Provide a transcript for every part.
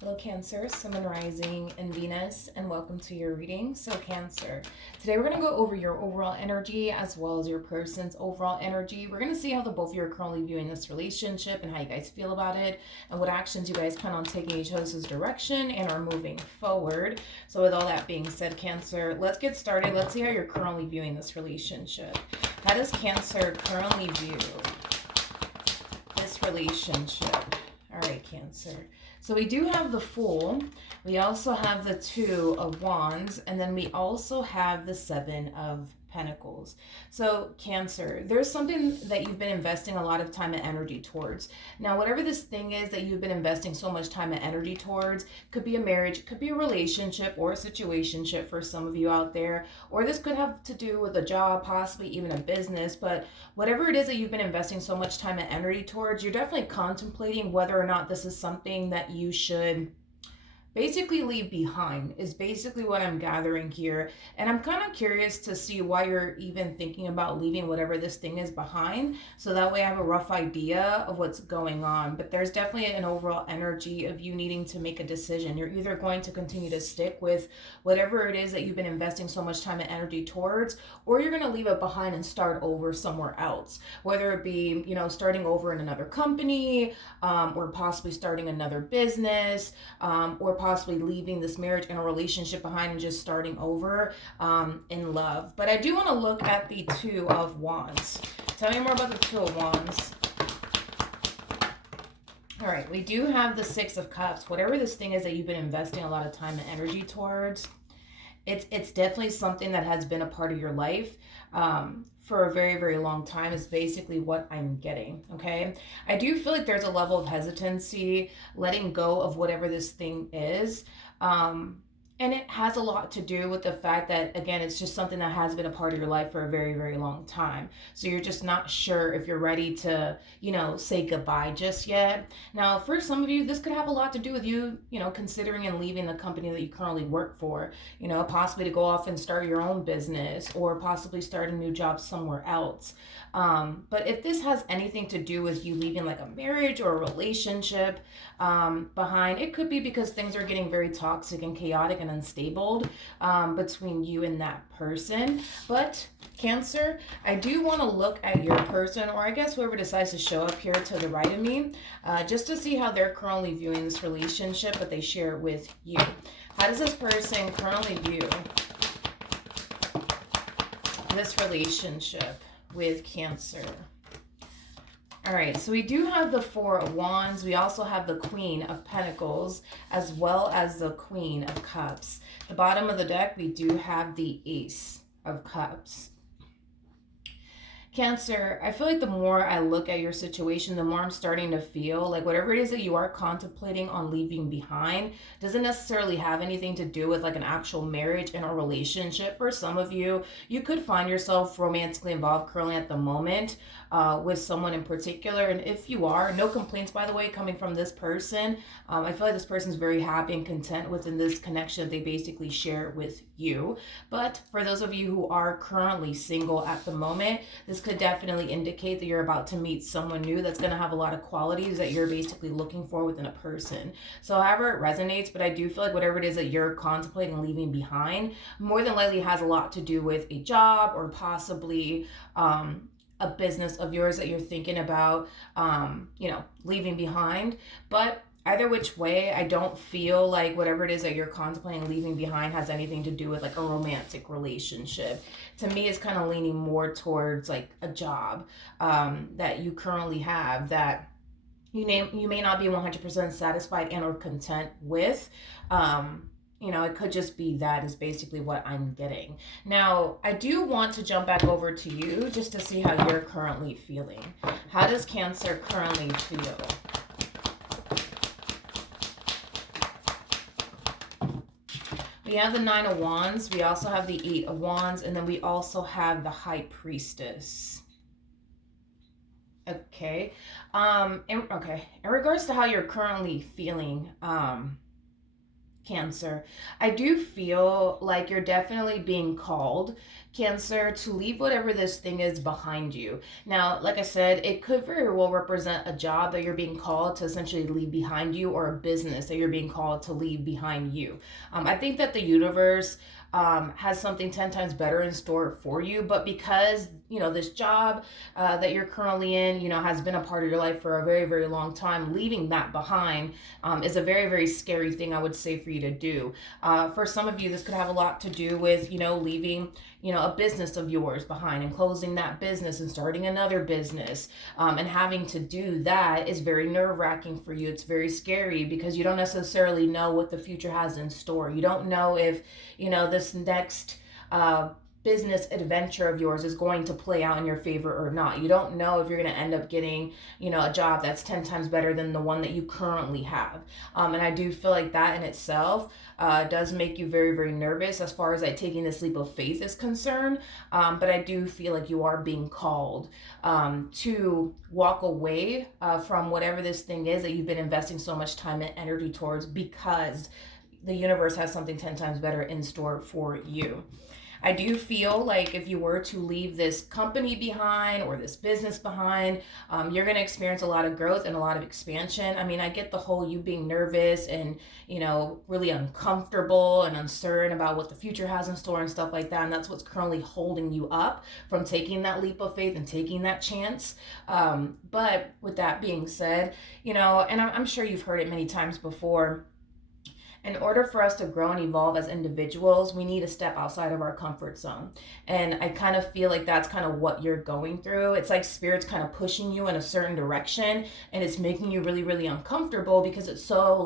Hello Cancer, Sun and Rising and Venus, and welcome to your reading. So Cancer, today we're going to go over your overall energy as well as your person's overall energy. We're going to see how the both of you are currently viewing this relationship and how you guys feel about it and what actions you guys plan on taking each other's direction and are moving forward. So with all that being said, Cancer, let's get started. Let's see how you're currently viewing this relationship. How does Cancer currently view this relationship? All right, Cancer. So we do have the Fool. We also have the Two of Wands. And then we also have the Seven of Pentacles. So Cancer, there's something that you've been investing a lot of time and energy towards. Now, whatever this thing is that you've been investing so much time and energy towards, could be a marriage, could be a relationship or a situationship for some of you out there, or this could have to do with a job, possibly even a business, but whatever it is that you've been investing so much time and energy towards, you're definitely contemplating whether or not this is something that you should basically leave behind is basically what I'm gathering here. And I'm kind of curious to see why you're even thinking about leaving whatever this thing is behind, so that way I have a rough idea of what's going on. But there's definitely an overall energy of you needing to make a decision. You're either going to continue to stick with whatever it is that you've been investing so much time and energy towards, or you're going to leave it behind and start over somewhere else, whether it be, starting over in another company, or possibly starting another business, or possibly leaving this marriage and a relationship behind and just starting over in love. But I do want to look at the Two of Wands. Tell me more about the Two of Wands. All right, we do have the Six of Cups. Whatever this thing is that you've been investing a lot of time and energy towards, it's definitely something that has been a part of your life for a very, very long time is basically what I'm getting, okay? I do feel like there's a level of hesitancy, letting go of whatever this thing is. And it has a lot to do with the fact that, again, it's just something that has been a part of your life for a very, very long time. So you're just not sure if you're ready to, say goodbye just yet. Now, for some of you, this could have a lot to do with you, considering and leaving the company that you currently work for, possibly to go off and start your own business or possibly start a new job somewhere else. But if this has anything to do with you leaving like a marriage or a relationship behind, it could be because things are getting very toxic and chaotic and unstable between you and that person. But Cancer, I do want to look at your person, or I guess whoever decides to show up here to the right of me, just to see how they're currently viewing this relationship, but they share with you. How does this person currently view this relationship with Cancer? All right, so we do have the Four of Wands. We also have the Queen of Pentacles, as well as the Queen of Cups. The bottom of the deck, we do have the Ace of Cups. Cancer, I feel like the more I look at your situation, the more I'm starting to feel like whatever it is that you are contemplating on leaving behind doesn't necessarily have anything to do with like an actual marriage and a relationship. For some of you, you could find yourself romantically involved currently at the moment with someone in particular. And if you are, no complaints, by the way, coming from this person. I feel like this person's very happy and content within this connection that they basically share with you. But for those of you who are currently single at the moment, this could definitely indicate that you're about to meet someone new that's going to have a lot of qualities that you're basically looking for within a person. So however it resonates, but I do feel like whatever it is that you're contemplating leaving behind more than likely has a lot to do with a job or possibly a business of yours that you're thinking about, leaving behind. But either which way, I don't feel like whatever it is that you're contemplating leaving behind has anything to do with like a romantic relationship. To me, it's kind of leaning more towards like a job that you currently have that you may not be 100% satisfied and or content with. It could just be that is basically what I'm getting. Now, I do want to jump back over to you just to see how you're currently feeling. How does Cancer currently feel? We have the Nine of Wands. We also have the Eight of Wands. And then we also have the High Priestess. Okay. In regards to how you're currently feeling, Cancer. I do feel like you're definitely being called, Cancer, to leave whatever this thing is behind you. Now, like I said, it could very well represent a job that you're being called to essentially leave behind you, or a business that you're being called to leave behind you. I think that the universe has something 10 times better in store for you, but because this job that you're currently in has been a part of your life for a very, very long time, leaving that behind is a very, very scary thing, I would say, for you to do. For some of you, this could have a lot to do with leaving a business of yours behind and closing that business and starting another business, and having to do that is very nerve-wracking for you. It's very scary because you don't necessarily know what the future has in store. You don't know if this next business adventure of yours is going to play out in your favor or not. You don't know if you're going to end up getting a job that's 10 times better than the one that you currently have. And I do feel like that in itself does make you very, very nervous as far as like taking this leap of faith is concerned. But I do feel like you are being called to walk away from whatever this thing is that you've been investing so much time and energy towards, because the universe has something 10 times better in store for you. I do feel like if you were to leave this company behind or this business behind, you're going to experience a lot of growth and a lot of expansion. I mean, I get the whole you being nervous and, really uncomfortable and uncertain about what the future has in store and stuff like that. And that's what's currently holding you up from taking that leap of faith and taking that chance. But with that being said, and I'm sure you've heard it many times before, in order for us to grow and evolve as individuals, we need to step outside of our comfort zone. And I kind of feel like that's kind of what you're going through. It's like spirit's kind of pushing you in a certain direction, and it's making you really, really uncomfortable because it's so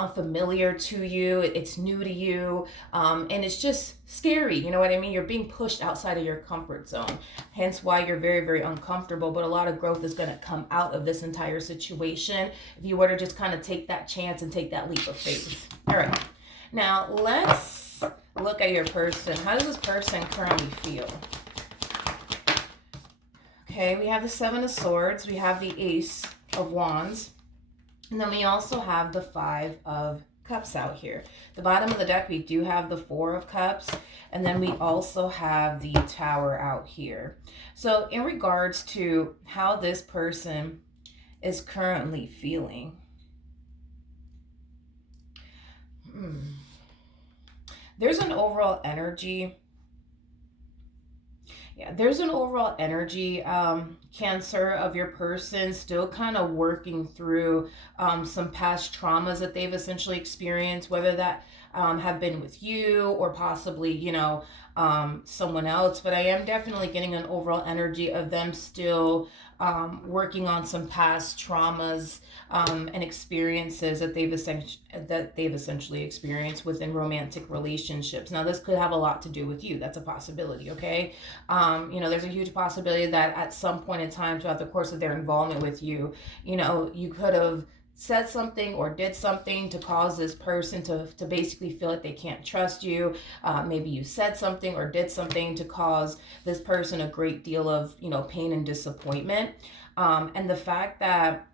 unfamiliar to you. It's new to you. And it's just scary. You know what I mean? You're being pushed outside of your comfort zone. Hence why you're very, very uncomfortable. But a lot of growth is going to come out of this entire situation if you were to just kind of take that chance and take that leap of faith. All right. Now let's look at your person. How does this person currently feel? Okay, we have the Seven of Swords. We have the Ace of Wands. And then we also have the Five of Cups out here. The bottom of the deck, we do have the Four of Cups. And then we also have the Tower out here. So in regards to how this person is currently feeling, there's an overall energy. Yeah, there's an overall energy, Cancer, of your person still kind of working through some past traumas that they've essentially experienced, whether that have been with you or possibly, someone else. But I am definitely getting an overall energy of them still working on some past traumas and experiences that they've essentially experienced within romantic relationships. Now, this could have a lot to do with you. That's a possibility, okay? There's a huge possibility that at some point in time throughout the course of their involvement with you, you could have said something or did something to cause this person to basically feel like they can't trust you. Maybe you said something or did something to cause this person a great deal of, pain and disappointment. And the fact that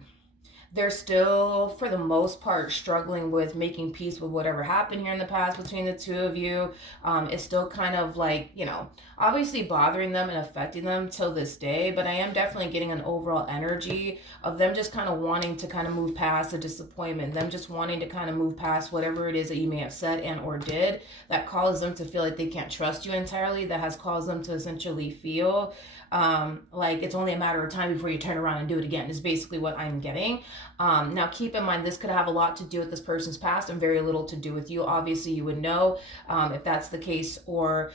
they're still, for the most part, struggling with making peace with whatever happened here in the past between the two of you. It's still kind of like, obviously bothering them and affecting them till this day. But I am definitely getting an overall energy of them just kind of wanting to kind of move past the disappointment. Them just wanting to kind of move past whatever it is that you may have said and or did that caused them to feel like they can't trust you entirely. That has caused them to essentially feel like it's only a matter of time before you turn around and do it again, is basically what I'm getting. Now, keep in mind, this could have a lot to do with this person's past and very little to do with you. Obviously, you would know if that's the case or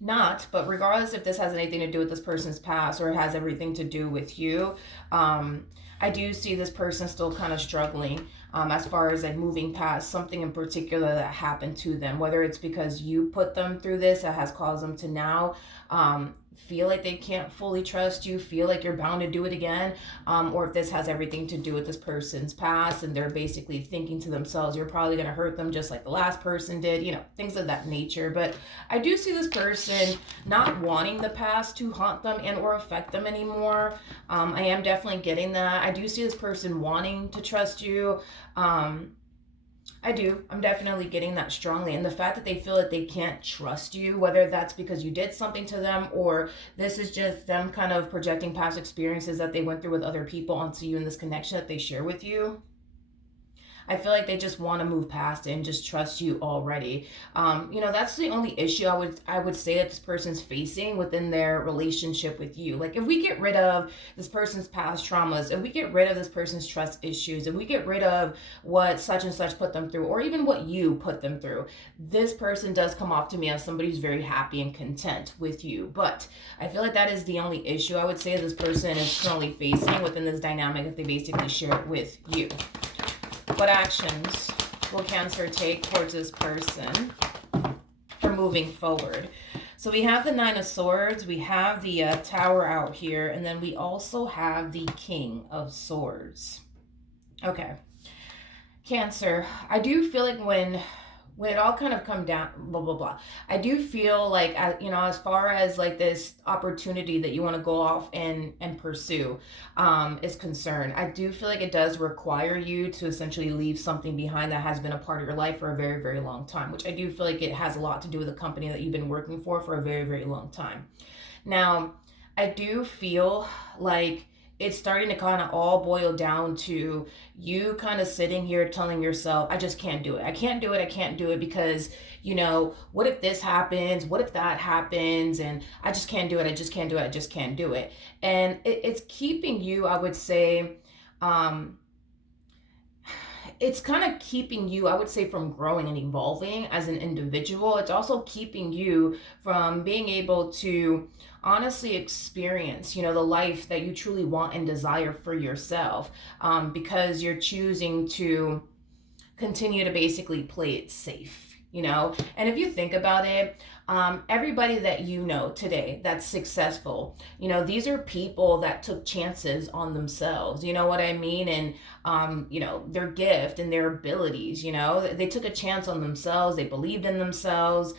not. But regardless if this has anything to do with this person's past or it has everything to do with you, I do see this person still kind of struggling as far as like moving past something in particular that happened to them, whether it's because you put them through this that has caused them to now feel like they can't fully trust you, feel like you're bound to do it again, or if this has everything to do with this person's past and they're basically thinking to themselves, you're probably going to hurt them just like the last person did, things of that nature. But I do see this person not wanting the past to haunt them and or affect them anymore. I am definitely getting that. I do see this person wanting to trust you. I do. I'm definitely getting that strongly. And the fact that they feel that they can't trust you, whether that's because you did something to them or this is just them kind of projecting past experiences that they went through with other people onto you in this connection that they share with you, I feel like they just want to move past it and just trust you already. That's the only issue I would say that this person's facing within their relationship with you. Like if we get rid of this person's past traumas, if we get rid of this person's trust issues, if we get rid of what such and such put them through, or even what you put them through, this person does come off to me as somebody who's very happy and content with you. But I feel like that is the only issue I would say this person is currently facing within this dynamic that they basically share with you. What actions will Cancer take towards this person for moving forward? So we have the Nine of Swords, we have the Tower out here, and then we also have the King of Swords. Okay. Cancer, I do feel like when it all kind of come down, blah blah blah, I do feel like as far as like this opportunity that you want to go off and pursue is concerned, I do feel like it does require you to essentially leave something behind that has been a part of your life for a very very long time, which I do feel like it has a lot to do with the company that you've been working for a very very long time. Now I do feel like it's starting to kind of all boil down to you kind of sitting here telling yourself, I just can't do it. I can't do it. I can't do it because, what if this happens? What if that happens? And I just can't do it. I just can't do it. I just can't do it. And it's keeping you, I would say, it's kind of keeping you, I would say, from growing and evolving as an individual. It's also keeping you from being able to honestly experience, the life that you truly want and desire for yourself, because you're choosing to continue to basically play it safe. And if you think about it, everybody that you know today that's successful, these are people that took chances on themselves, you know what I mean? And their gift and their abilities, they took a chance on themselves, they believed in themselves.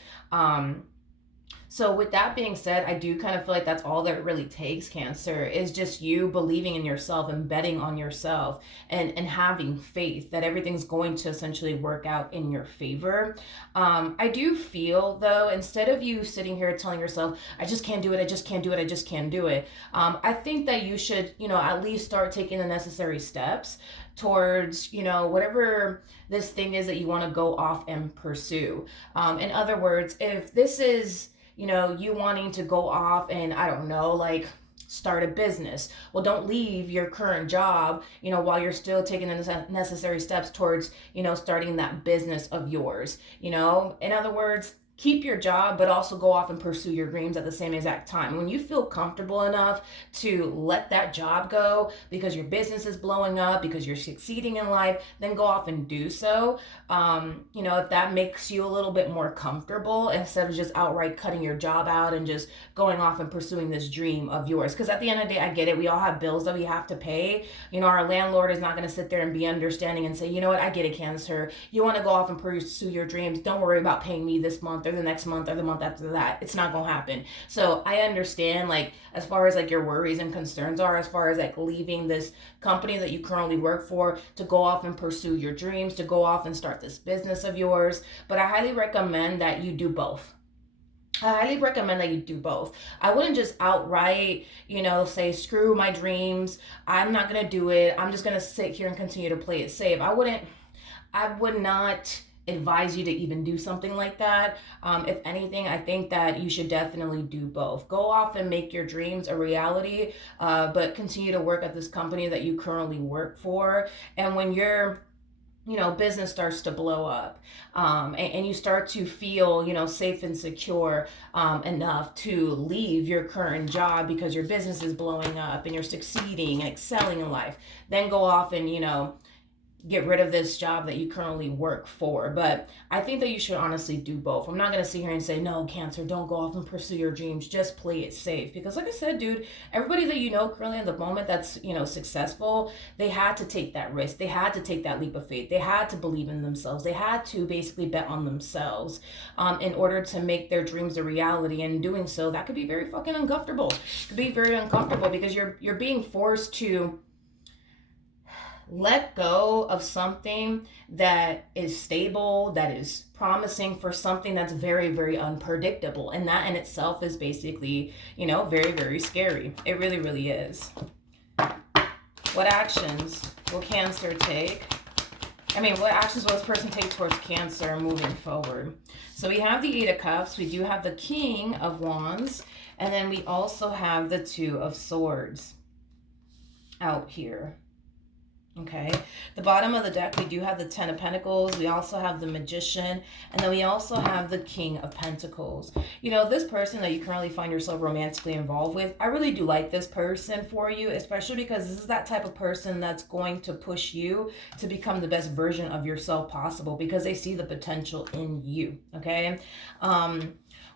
So with that being said, I do kind of feel like that's all that it really takes, Cancer, is just you believing in yourself and betting on yourself and having faith that everything's going to essentially work out in your favor. I do feel, though, instead of you sitting here telling yourself, I just can't do it, I just can't do it, I just can't do it, I think that you should, at least start taking the necessary steps towards, whatever this thing is that you want to go off and pursue. In other words, if this is, you wanting to go off and, I don't know, like start a business. Well, don't leave your current job, while you're still taking the necessary steps towards, starting that business of yours. In other words, keep your job, but also go off and pursue your dreams at the same exact time. When you feel comfortable enough to let that job go because your business is blowing up, because you're succeeding in life, then go off and do so. If that makes you a little bit more comfortable instead of just outright cutting your job out and just going off and pursuing this dream of yours. Because at the end of the day, I get it. We all have bills that we have to pay. Our landlord is not going to sit there and be understanding and say, you know what, I get it, Cancer. You want to go off and pursue your dreams. Don't worry about paying me this month or the next month or the month after that. It's not gonna happen. So I understand, like, as far as like your worries and concerns are, as far as like leaving this company that you currently work for to go off and pursue your dreams, to go off and start this business of yours. But I highly recommend that you do both. I highly recommend that you do both. I wouldn't just outright, say, screw my dreams. I'm not going to do it. I'm just going to sit here and continue to play it safe. I would not advise you to even do something like that. If anything, I think that you should definitely do both. Go off and make your dreams a reality, but continue to work at this company that you currently work for. And when you're business starts to blow up, and you start to feel, safe and secure enough to leave your current job because your business is blowing up and you're succeeding and excelling in life, then go off and, get rid of this job that you currently work for. But I think that you should honestly do both. I'm not going to sit here and say, no, Cancer, don't go off and pursue your dreams. Just play it safe. Because like I said, dude, everybody that currently in the moment that's, successful, they had to take that risk. They had to take that leap of faith. They had to believe in themselves. They had to basically bet on themselves in order to make their dreams a reality. And in doing so, that could be very fucking uncomfortable. It could be very uncomfortable because you're being forced to let go of something that is stable, that is promising, for something that's very, very unpredictable. And that in itself is basically, very, very scary. It really, really is. What actions will Cancer take? What actions will this person take towards Cancer moving forward? So we have the Eight of Cups, we do have the King of Wands, and then we also have the Two of Swords out here. Okay, the bottom of the deck, we do have the Ten of Pentacles, we also have the Magician, and then we also have the King of Pentacles. This person that you currently find yourself romantically involved with, I really do like this person for you, especially because this is that type of person that's going to push you to become the best version of yourself possible, because they see the potential in you, okay?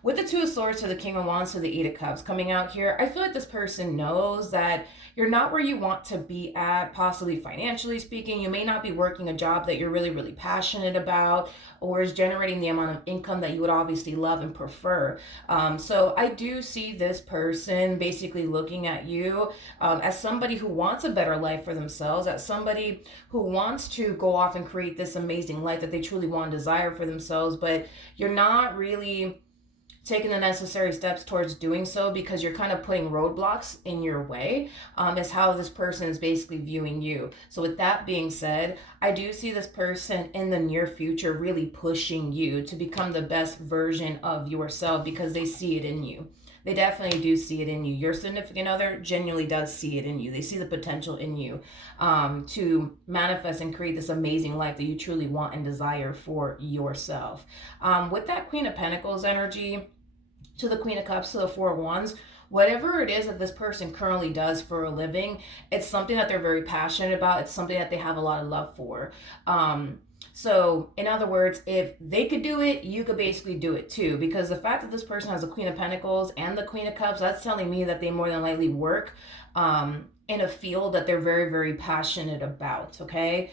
With the Two of Swords to the King of Wands to the Eight of Cups coming out here, I feel like this person knows that you're not where you want to be at, possibly financially speaking. You may not be working a job that you're really, really passionate about, or is generating the amount of income that you would obviously love and prefer. So I do see this person basically looking at you as somebody who wants a better life for themselves, as somebody who wants to go off and create this amazing life that they truly want and desire for themselves, but you're not really taking the necessary steps towards doing so because you're kind of putting roadblocks in your way, is how this person is basically viewing you. So with that being said, I do see this person in the near future really pushing you to become the best version of yourself because they see it in you. They definitely do see it in you. Your significant other genuinely does see it in you. They see the potential in you to manifest and create this amazing life that you truly want and desire for yourself. With that Queen of Pentacles energy to the Queen of Cups to the Four of Wands, whatever it is that this person currently does for a living, it's something that they're very passionate about. It's something that they have a lot of love for. So in other words, if they could do it, you could basically do it too. Because the fact that this person has a Queen of Pentacles and the Queen of Cups, that's telling me that they more than likely work in a field that they're very, very passionate about, okay?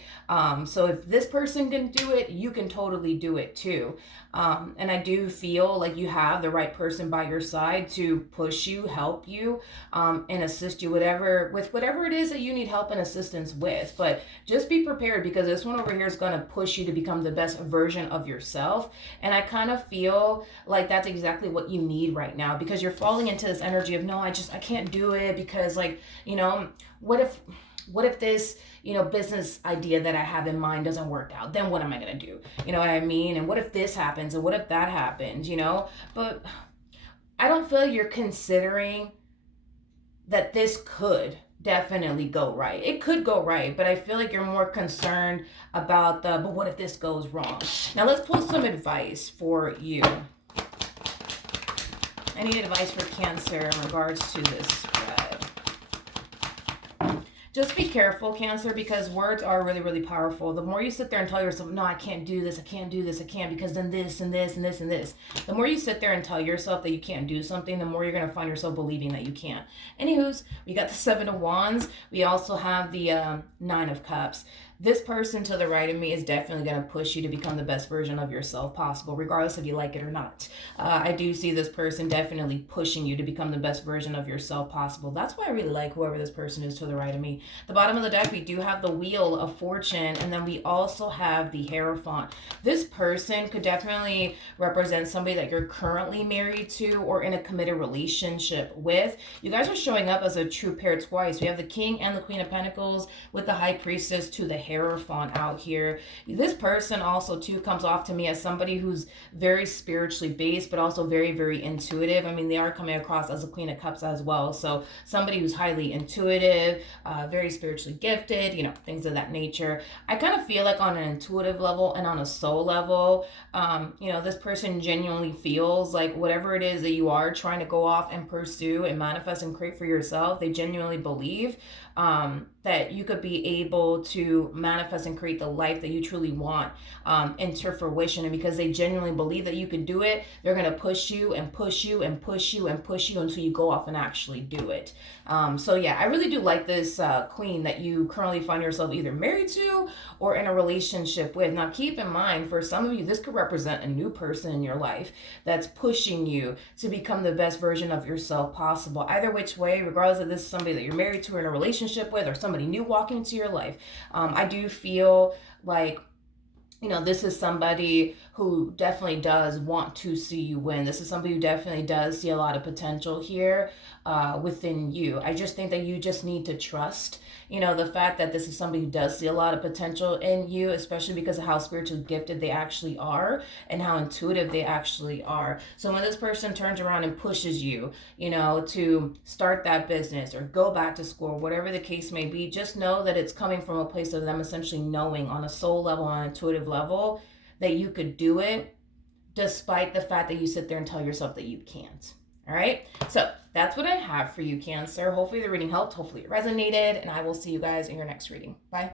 So if this person can do it, you can totally do it too. And I do feel like you have the right person by your side to push you, help you, and assist you with whatever it is that you need help and assistance with. But just be prepared, because this one over here is going to push you to become the best version of yourself. And I kind of feel like that's exactly what you need right now, because you're falling into this energy of, no, I can't do it because, like, what if this, business idea that I have in mind doesn't work out? Then what am I going to do? You know what I mean? And what if this happens? And what if that happens? But I don't feel like you're considering that this could definitely go right. It could go right, but I feel like you're more concerned about but what if this goes wrong? Now let's pull some advice for you. I need advice for Cancer in regards to this spread. Just be careful, Cancer, because words are really, really powerful. The more you sit there and tell yourself, no, I can't do this, I can't do this, I can't, because then this and this and this and this. The more you sit there and tell yourself that you can't do something, the more you're going to find yourself believing that you can't. Anywho's, we got the Seven of Wands. We also have the Nine of Cups. This person to the right of me is definitely going to push you to become the best version of yourself possible, regardless if you like it or not. I do see this person definitely pushing you to become the best version of yourself possible. That's why I really like whoever this person is to the right of me. The bottom of the deck, we do have the Wheel of Fortune, and then we also have the Hierophant. This person could definitely represent somebody that you're currently married to or in a committed relationship with. You guys are showing up as a true pair twice. We have the King and the Queen of Pentacles with the High Priestess to the Hierophant out here. This person also too comes off to me as somebody who's very spiritually based, but also very, very intuitive. They are coming across as a Queen of Cups as well. So somebody who's highly intuitive, very spiritually gifted, things of that nature. I kind of feel like on an intuitive level and on a soul level, this person genuinely feels like whatever it is that you are trying to go off and pursue and manifest and create for yourself, they genuinely believe that you could be able to manifest and create the life that you truly want into fruition. And because they genuinely believe that you could do it, they're going to push you and push you and push you and push you until you go off and actually do it. So yeah, I really do like this queen that you currently find yourself either married to or in a relationship with. Now keep in mind, for some of you, this could represent a new person in your life that's pushing you to become the best version of yourself possible. Either which way, regardless if this is somebody that you're married to or in a relationship relationship with, or somebody new walking into your life. I do feel like, you know, this is somebody who definitely does want to see you win. This is somebody who definitely does see a lot of potential here within you. I just think that you just need to trust, you know, the fact that this is somebody who does see a lot of potential in you, especially because of how spiritually gifted they actually are and how intuitive they actually are. So when this person turns around and pushes you, you know, to start that business or go back to school, whatever the case may be, just know that it's coming from a place of them essentially knowing on a soul level, on an intuitive level, that you could do it, despite the fact that you sit there and tell yourself that you can't. All right, so that's what I have for you, Cancer. Hopefully the reading helped, hopefully it resonated, and I will see you guys in your next reading. Bye.